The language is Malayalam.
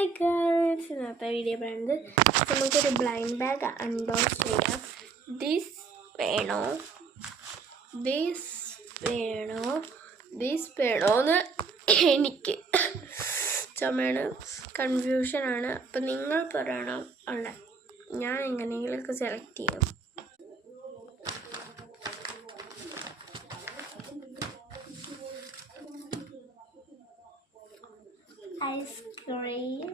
Hi guys, ഇന്നത്തെ വീഡിയോ പറയുന്നത് നമുക്കൊരു ബ്ലൈൻഡ് ബാഗ് അൺബോക്സ് ചെയ്യാം. ദിസ് വേണോന്ന് എനിക്ക് ചുമയാണ്, കൺഫ്യൂഷനാണ്. അപ്പം നിങ്ങൾ പറയണം അല്ല, ഞാൻ എങ്ങനെയെങ്കിലുമൊക്കെ സെലക്ട് ചെയ്യും. ഐസ്ക്രീം,